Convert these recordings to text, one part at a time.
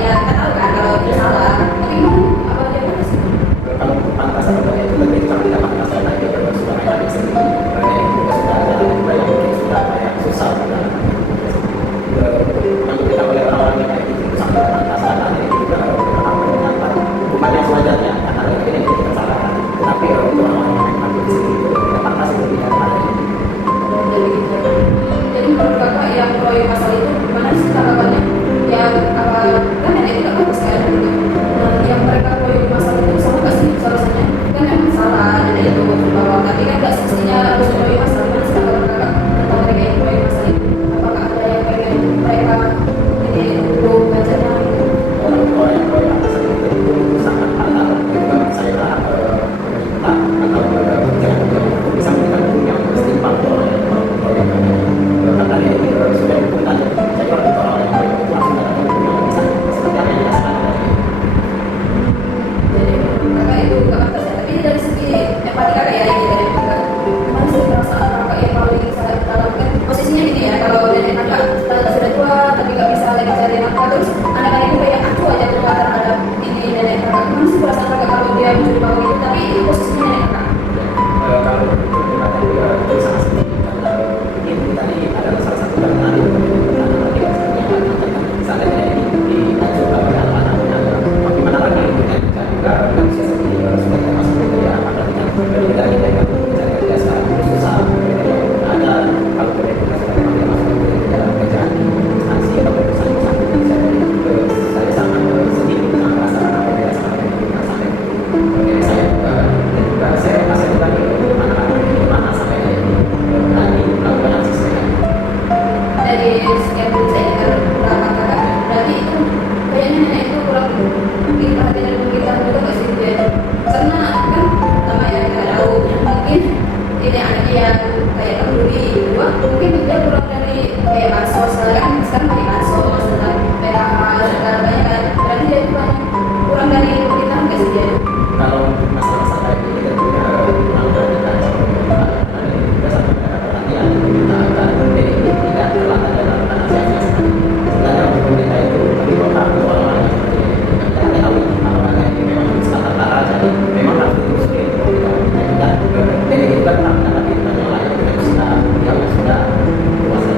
ya kita tahu kan kalau dia salah, tapi apa dia benar sih? Kalau pantas sebenarnya itu lebih kalau tidak pantas karena dia sudah kayak sendiri, yang juga sudah ada yang mungkin sudah kayak susah karena yang kita oleh orang-orang yang kayak gitu sangat pantas karena itu juga akan mendapat hukuman yang sewajarnya karena mungkin itu kesalahan. Tetapi untuk orang-orang yang kayak gitu tidak pantas itu tidak ada. Jadi gitu. Jadi menurut kakak yang proyek pasal itu gimana sih tanggapannya? Yang apa kan nenek itu nggak bagus kan gitu. Nah yang mereka proyek pasal itu sama nggak sih seharusnya? Kan memang salah nenek itu bahwa tapi kan nggak semestinya harus proyek pasal. Gimana sih tanggapan kakak tentang mereka yang proyek pasal itu? Apakah ada yang pengen mereka ini dulu bacanya gitu? Orang tua yang proyek pasal itu sangat fatal. Juga saya pemerintah atau jangan bisa memberikan hukum yang setimpal oleh proyek karena ini sudah dibutuhkan. Jadi orang yang proyek itu langsung dalam hukum yang bisa seperti apa yang dijelaskan tadi. Jadi menurut kakak itu nggak pantas ya. Tapi dari segi empati kakak ya ini dari kakak. Gimana sih perasaan kakak yang paling saya dalam kan posisinya ini ya kalau nenek kakak sudah tua tapi nggak bisa lagi cari nafkah terus anak-anak itu kayak aku aja tua terhadap ini nenek kakak. Gimana sih perasaan kakak kalau dia mencuri bawah itu tapi posisinya nenek kakak? Kalau itu juga sangat sedih karena ini tadi adalah salah satu karena itu karena tidak sebenarnya misalnya di coba pada anak-anaknya bagaimana lagi dengan juga bisa seperti sudah termasuk kriteria apa dengan kita mencari kerja sekarang itu susah ada kalau mereka sudah masuk kriteria kerjaan di instansi atau perusahaan saya sangat sedih dengan perasaan apa yang sangat sampai saya juga saya rasa lagi mana sampai nanti melakukan asisten Dari sekian pun saya dengar pendapat kakak berarti itu kayaknya nenek itu kurang mungkin perhatian dan pemerintahan juga nggak sih dia karena kan pertama ya kita tahu yang mungkin ini anaknya yang kayak peduli kedua mungkin dia kurang dari kayak bansos kan sekarang banyak bansos dan PKH dan banyak kan berarti dia itu banyak kurang dari pemerintahan nggak sih dia? kalau masalah-masalah ini tentunya melakukan kita karena ini juga satu perhatian kita akan ini tidak terlambat dalam tanah saya sebenarnya untuk pemerintah itu bagi orang orang yang seperti ini kita tahu orang-orang ini memang sekitar tara jadi memang harus diurus itu dan ini juga pernah mendapat yang lain kita sudah yang sudah kuasa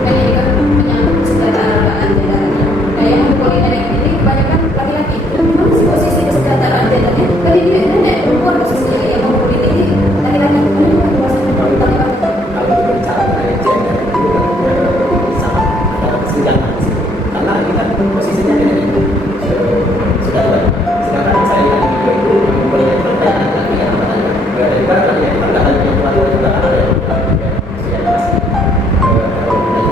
Kan ini kan menyangkut kesejahteraan jenderanya kayak kalau nenek ini kebanyakan laki-laki gimana sih posisi kesejahteraan jendernya kan ini nenek perempuan posisinya yang mau ini laki-laki gimana kuasanya tentang kalau berbicara mengenai gender itu kan sangat ada kesenjangan di situ karena kita posisinya ini sudah tua sedangkan saya yang itu mempunyai perbedaan lagi yang daripada lagi yang tidak ada yang tua juga ada yang sudah masih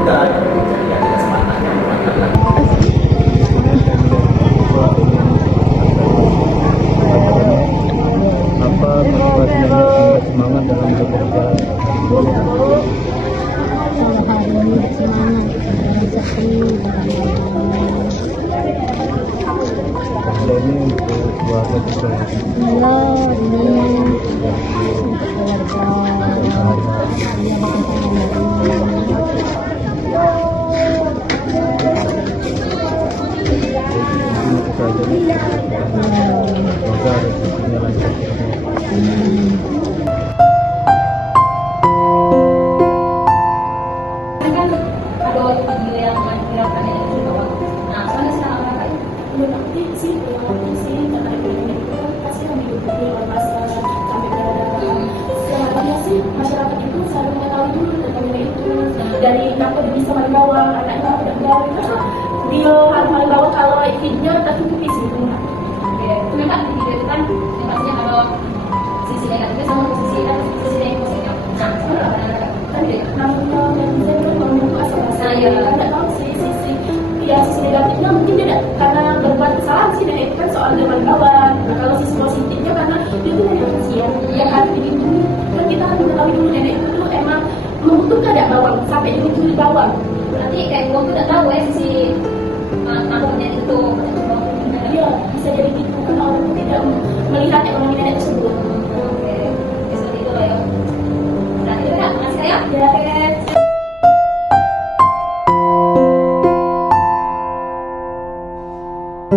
dan juga jadi ada kesempatan yang laki-laki apa motivasi nenek semangat dalam bekerja? Kalau hari ini bersemangat rezeki Kalau ini untuk keluarga juga kalau ini untuk keluarga itu saja semoga rezekinya lancar. kan ada video yang menjelaskan itu bahwa nah soalnya sekarang mereka belum aktif sih karena ini pasti kami dukung masalah sampai ke seharusnya sih masyarakat itu selalu mengetahui dulu tentang nilai itu dari kenapa dia bisa main bawang anaknya tidak gaul dia harus main bawang kalau hidupnya tertutupi sih itu memang di video itu kan yang pastinya kalau sisi negatifnya sama sisi positifnya nah sebenarnya apa kan dia namanya yang saya bilang ngomong itu asal-asal iya. tidak tahu sisi negatifnya mungkin dia tidak karena berbuat kesalahan sih nenek itu kan soal zaman bawang nah kalau sisi positifnya karena dia itu nenek kasihan dia harus dilindungi kan kita harus mengetahui dulu nenek itu dulu emang membutuhkan ada bawang sampai dibutuhkan bawang berarti kayak gua tuh udah tahu ya sisi tampaknya itu iya bisa jadi gitu karena orang itu tidak melihat ekonomi nenek tersebut oke seperti itu lah ya berarti itu ya makasih ya ya Ini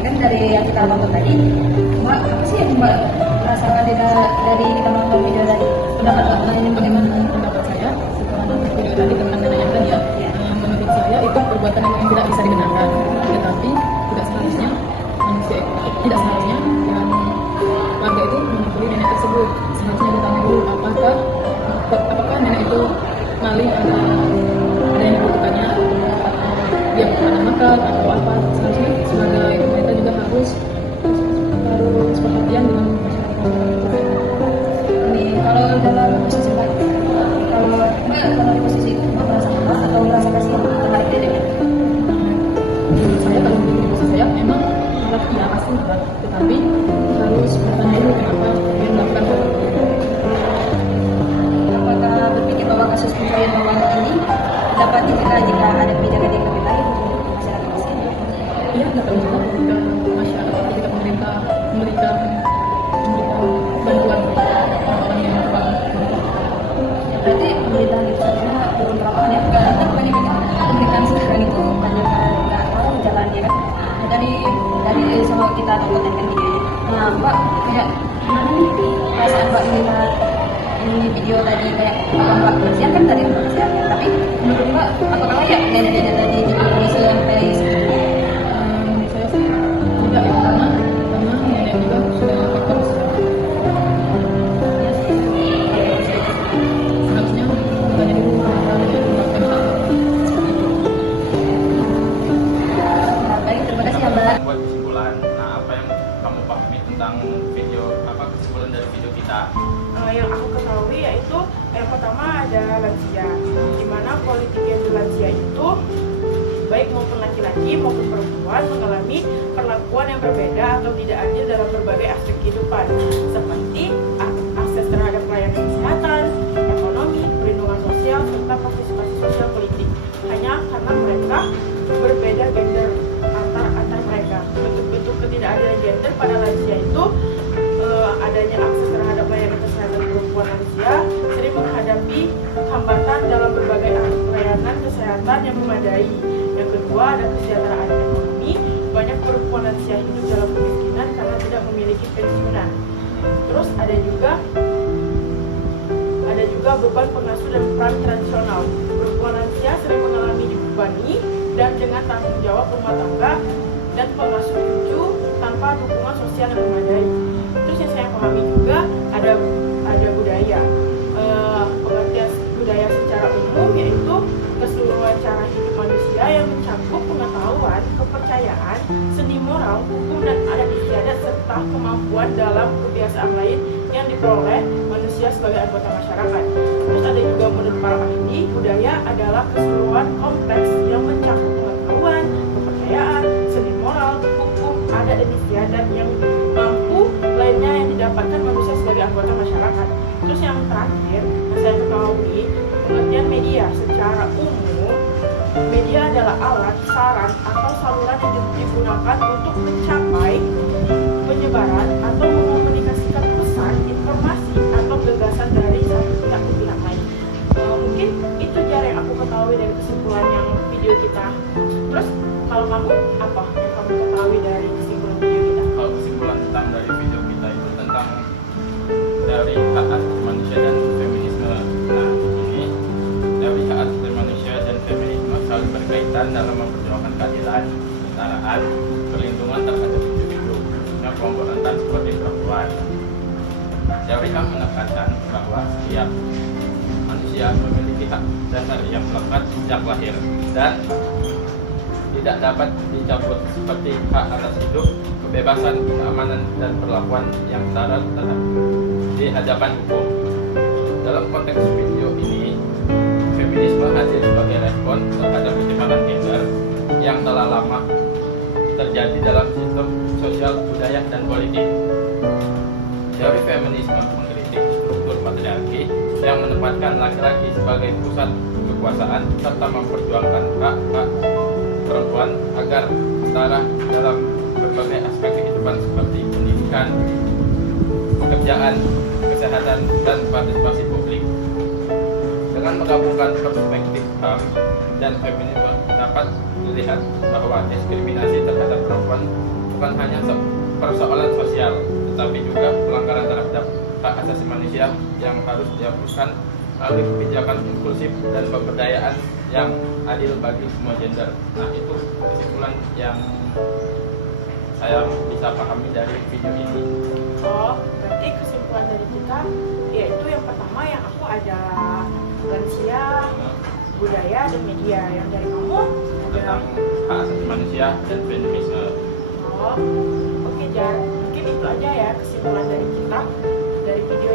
kan dari yang kita nonton tadi, Mbak, apa sih yang Mbak rasakan dari kita nonton video tadi? Pendapat Mbak mengenai bagaimana? Pendapat saya setelah nonton video tadi tentang nenek yang tadi ya, menurut saya itu perbuatan yang tidak bisa dibenarkan, tetapi tidak seharusnya manusia tidak seharusnya yang warga itu memukuli nenek tersebut. Seharusnya ditanya dulu apakah nenek itu maling, ada yang dibutuhkannya, atau dia bukan anak makan atau apa. Seharusnya sebagai pemerintah juga harus perhatian dengan masyarakat. Ini kalau dalam posisi Mbak, kalau di posisi itu Mbak merasa apa atau merasa kasihan terhadap dedeknya? Menurut saya kalau di posisi saya emang malah iya pasti marah, tetapi harus bertanya dulu kenapa dia melakukan hal itu. Apakah berpikir bahwa kasus pencurian bawang ini dapat dicegah jika ada kebijakan yang lebih baik untuk masyarakat di sini? Iya, dapat juga ketika masyarakat, ketika pemerintah memberikan bantuan orang yang kurang mampu. Berarti pemerintah di sana turun ke lapangan ya? Karena kan kebanyakan pemerintahan sekarang itu banyak nggak tahu jalannya kan. Nah, dari sama kita nonton tadi kan videonya. Nah, Mbak kayak gimana nih perasaan Mbak melihat ini video tadi, kayak apa Mbak kasihan kan tadi kasihannya, tapi menurut Mbak apakah layak nenek-nenek tadi dipukul sampai segitu? Menurut saya sih tidak ya, karena nenek juga sudah faktor besar. Seharusnya bertanya dulu kenapa nenek melakukan hal seperti itu. Nah, baik, terima kasih ya Mbak. Buat kesimpulan, nah apa yang kamu pahami tentang video, apa kesimpulan dari video kita? Yang aku ketahui yaitu yang pertama ada lansia, di mana politik yang lansia itu baik maupun laki-laki maupun perempuan mengalami perlakuan yang berbeda atau tidak adil dalam berbagai aspek kehidupan, seperti akses terhadap pelayanan kesehatan, ekonomi, perlindungan sosial, serta partisipasi sosial politik, hanya karena mereka berbeda gender antar mereka. Bentuk-bentuk ketidakadilan gender pada lansia itu adanya akses terhadap layanan kesehatan perempuan lansia sering menghadapi hambatan dalam berbagai layanan kesehatan yang memadai. Yang kedua, ada kesejahteraan ekonomi. Banyak perempuan lansia hidup dalam kemiskinan karena tidak memiliki pensiunan. Terus ada juga beban pengasuh dan peran tradisional. Perempuan lansia sering mengalami dibebani dan dengan tanggung jawab rumah tangga dan pengasuh cucu tanpa dukungan sosial yang memadai. Terus yang saya pahami juga ada budaya, pengertian budaya secara umum yaitu keseluruhan cara hidup manusia yang mencakup pengetahuan, kepercayaan, seni moral, hukum dan adat istiadat serta kemampuan dalam kebiasaan lain yang diperoleh manusia sebagai anggota masyarakat. Terus ada juga menurut para ahli, budaya adalah keseluruhan kompleks yang mencakup pengetahuan, kepercayaan, seni moral, hukum, adat dan istiadat yang mampu lainnya yang didapatkan manusia sebagai anggota masyarakat. Terus yang terakhir, yang saya ketahui, pengertian media secara umum, media adalah alat, saran, atau saluran yang digunakan untuk mencapai penyebaran atau mengomunikasikan pesan, informasi, atau gagasan dari satu pihak ke pihak lain. Mungkin itu cara yang aku ketahui dari kesimpulan yang video kita. Terus kalau kamu, apa yang kamu ketahui dari kesimpulan video kita? Kalau kesimpulan tentang dari video kita itu tentang dari hak asasi manusia dan feminisme. Nah, ini dari hak asasi manusia dan feminisme saling berkaitan berperan dalam memperjuangkan keadilan, kesetaraan, perlindungan terhadap individu, khususnya kelompok rentan seperti perempuan. Teori HAM menekankan bahwa setiap manusia memiliki hak dasar yang melekat sejak lahir dan tidak dapat dicabut, seperti hak atas hidup, kebebasan, keamanan, dan perlakuan yang setara di hadapan hukum. Dalam konteks video ini, feminisme hadir sebagai respon terhadap ketimpangan gender yang telah lama terjadi dalam sistem sosial, budaya, dan politik. Teori feminisme mengkritik struktur patriarki yang menempatkan laki-laki sebagai pusat kekuasaan serta memperjuangkan hak-hak perempuan agar setara dalam berbagai aspek kehidupan seperti pendidikan, pekerjaan, kesehatan, dan partisipasi publik. Dengan menggabungkan perspektif HAM dan feminisme, dapat dilihat bahwa diskriminasi terhadap perempuan bukan hanya persoalan sosial, tetapi juga pelanggaran terhadap hak asasi manusia yang harus dihapuskan melalui kebijakan inklusif dan pemberdayaan yang adil bagi semua gender. Nah, itu kesimpulan yang saya bisa pahami dari video ini. Oh, berarti kesimpulan dari kita yaitu yang pertama yang aku ada lansia, budaya, dan media. Yang dari kamu Tentang hak asasi manusia dan feminisme. Oh, oke Jar. Mungkin itu aja ya kesimpulan dari kita dari video